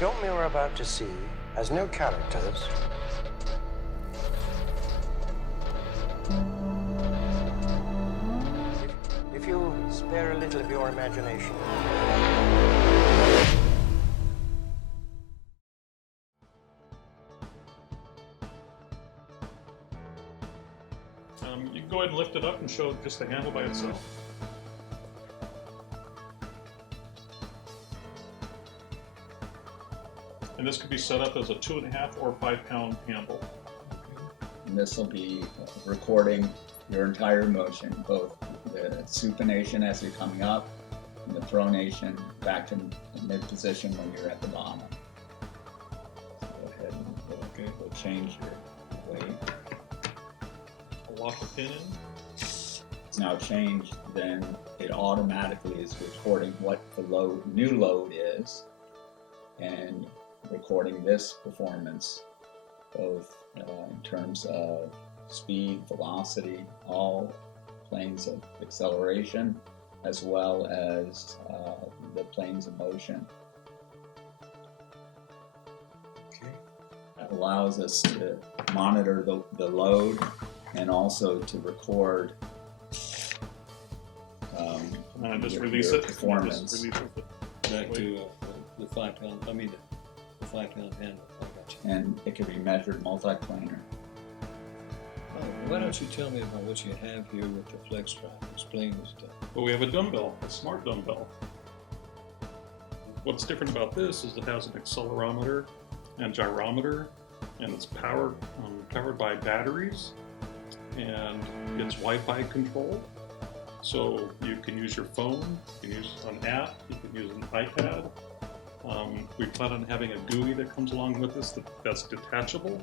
film you are about to see has no characters. If you spare a little of your imagination. You can go ahead and lift it up and show just the handle by itself. And this could be set up as a 2.5 or 5 pound handle. And this will be recording your entire motion, both the supination as you're coming up and the pronation back to mid position when you're at the bottom. So go ahead and we'll change your weight. I'll lock the pin in. It's now changed, then it automatically is recording what the new load is and recording this performance, both in terms of speed, velocity, all planes of acceleration, as well as the planes of motion. Okay. That allows us to monitor the load and also to record And I just release it. performance. Just release it. Back to the 5 pound, the 5 pound handle. I got you. And it can be measured multiplanar. Oh, why don't you tell me about what you have here with the flexDrive? Explain this stuff. But we have a dumbbell, a smart dumbbell. What's different about this is it has an accelerometer and gyrometer, and it's powered by batteries, and it's Wi-Fi controlled. So you can use your phone, you can use an app, you can use an iPad. We plan on having a GUI that comes along with this that's detachable,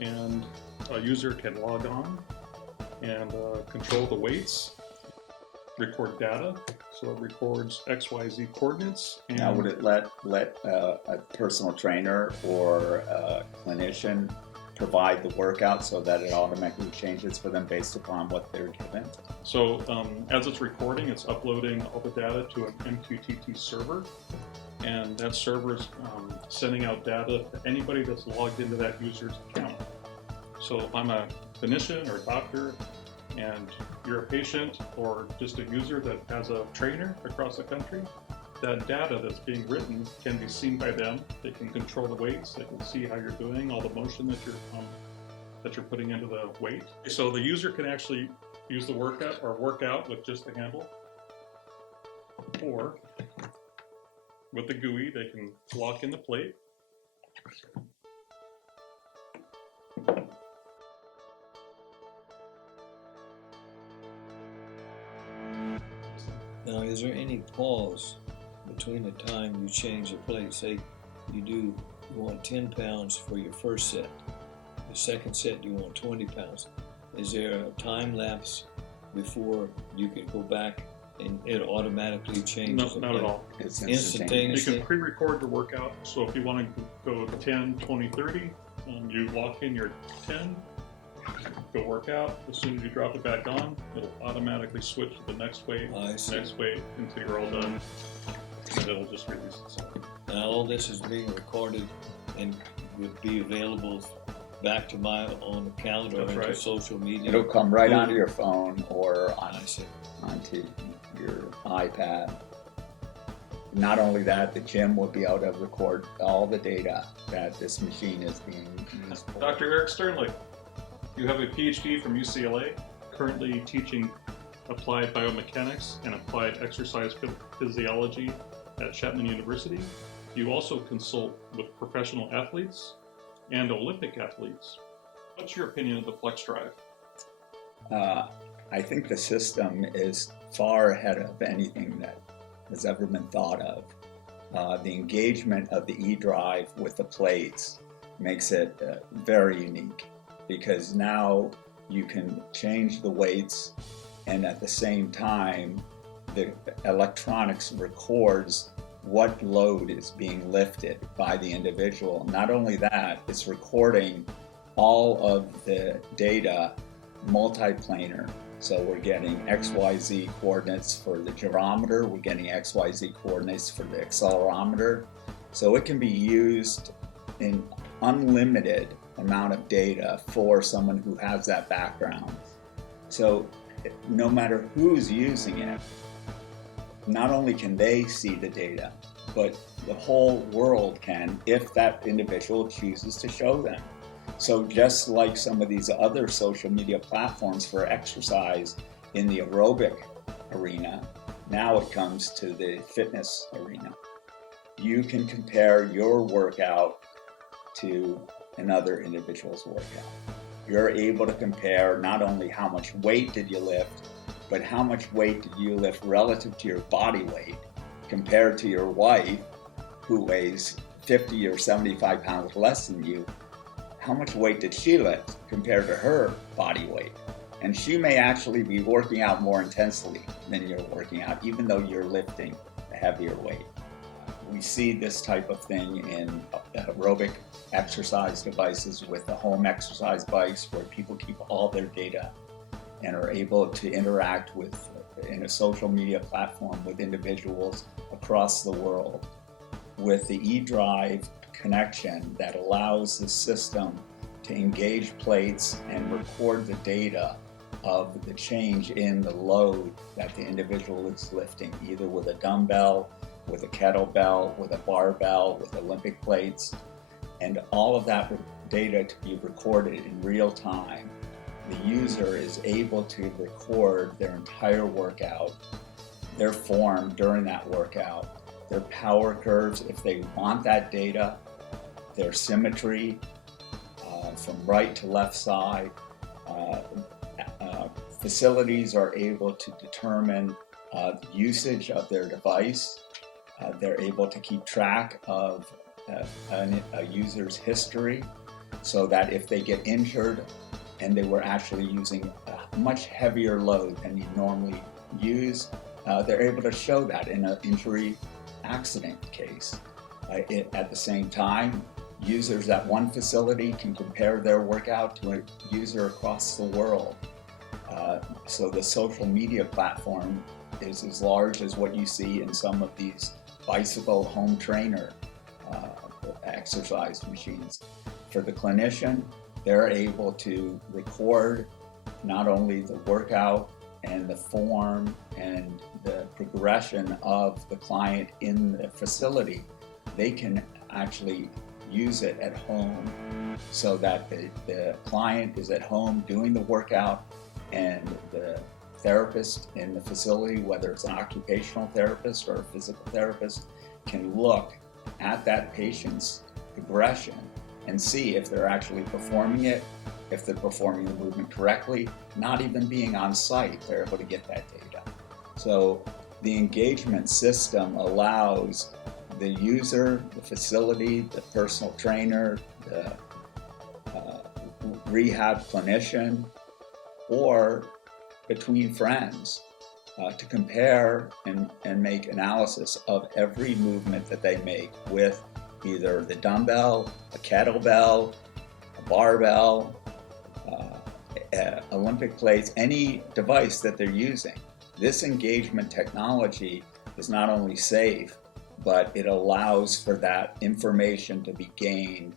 and a user can log on and control the weights, record data. So it records XYZ coordinates. And Now, would it let a personal trainer or a clinician provide the workout so that it automatically changes for them based upon what they're given? So as it's recording, it's uploading all the data to an MQTT server, and that server is sending out data to anybody that's logged into that user's account. So if I'm a clinician or a doctor, and you're a patient or just a user that has a trainer across the country, that data that's being written can be seen by them. They can control the weights, they can see how you're doing, all the motion that you're putting into the weight. So the user can actually use the workout or work out with just the handle, or with the GUI they can lock in the plate. Now, is there any pause between the time you change the plate? Say you want 10 pounds for your first set. The second set you want 20 pounds. Is there a time lapse before you can go back and it automatically changes? No, not at all. It's You Instantaneously. can pre-record your workout. So if you want to go 10, 20, 30, you lock in your 10, go work out. As soon as you drop it back on, it'll automatically switch to the next weight, I see. next weight until you're all done. And it'll just release itself. Now, all this is being recorded and would be available back to my own account or That's into right. social media. It'll come right onto your phone or I see. onto your iPad. Not only that, the gym will be able to record all the data that this machine is being used for. Dr. Eric Sternlich, you have a PhD from UCLA, currently teaching applied biomechanics and applied exercise physiology at Chapman University. You also consult with professional athletes and Olympic athletes. What's your opinion of the flexDrive? I think the system is far ahead of anything that has ever been thought of. The engagement of the eDrive with the plates makes it very unique, because now you can change the weights, and at the same time the electronics records what load is being lifted by the individual. Not only that, it's recording all of the data multiplanar. So we're getting XYZ coordinates for the gyrometer, we're getting XYZ coordinates for the accelerometer, So it can be used in unlimited amount of data for someone who has that background. So no matter who's using it, not only can they see the data, but the whole world can if that individual chooses to show them. So just like some of these other social media platforms for exercise in the aerobic arena, now it comes to the fitness arena. You can compare your workout to another individual's workout. You're able to compare not only how much weight did you lift, but how much weight did you lift relative to your body weight compared to your wife who weighs 50 or 75 pounds less than you. How much weight did she lift compared to her body weight? And she may actually be working out more intensely than you're working out, even though you're lifting a heavier weight. We see this type of thing in aerobic exercise devices with the home exercise bikes, where people keep all their data and are able to interact with in a social media platform with individuals across the world. With the eDrive connection that allows the system to engage plates and record the data of the change in the load that the individual is lifting, either with a dumbbell, with a kettlebell, with a barbell, with Olympic plates, and all of that data to be recorded in real time. The user is able to record their entire workout, their form during that workout, their power curves if they want that data, their symmetry from right to left side. Facilities are able to determine usage of their device. They're able to keep track of a user's history, so that if they get injured and they were actually using a much heavier load than you normally use, they're able to show that in an injury accident case. At the same time, users at one facility can compare their workout to a user across the world. So the social media platform is as large as what you see in some of these bicycle home trainer exercise machines. For the clinician, they're able to record not only the workout and the form and the progression of the client in the facility, they can actually use it at home so that the client is at home doing the workout, and the therapist in the facility, whether it's an occupational therapist or a physical therapist, can look at that patient's progression and see if they're actually performing it, if they're performing the movement correctly, not even being on site, they're able to get that data. So the engagement system allows the user, the facility, the personal trainer, the rehab clinician, or between friends to compare and make analysis of every movement that they make with either the dumbbell, a kettlebell, a barbell, Olympic plates, any device that they're using. This engagement technology is not only safe, but it allows for that information to be gained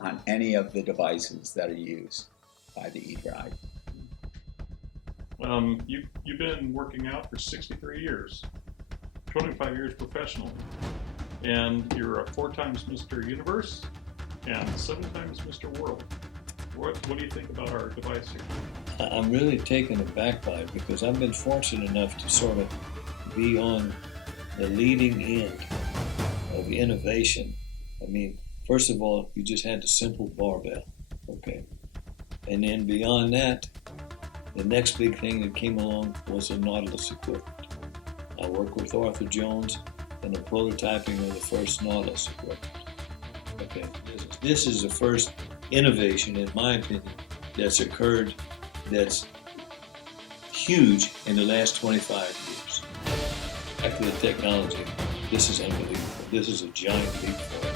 on any of the devices that are used by the eDrive. You've been working out for 63 years, 25 years professionally, and you're 4 times Mr. Universe and 7 times Mr. World. What do you think about our device here? I'm really taken aback by it, because I've been fortunate enough to sort of be on the leading end of innovation. I mean, first of all, you just had the simple barbell, okay? And then beyond that, the next big thing that came along was the Nautilus equipment. I worked with Arthur Jones in the prototyping of the first Nautilus equipment. Okay, this is the first innovation, in my opinion, that's occurred that's huge in the last 25 years. Back to the technology, this is unbelievable. This is a giant leap forward.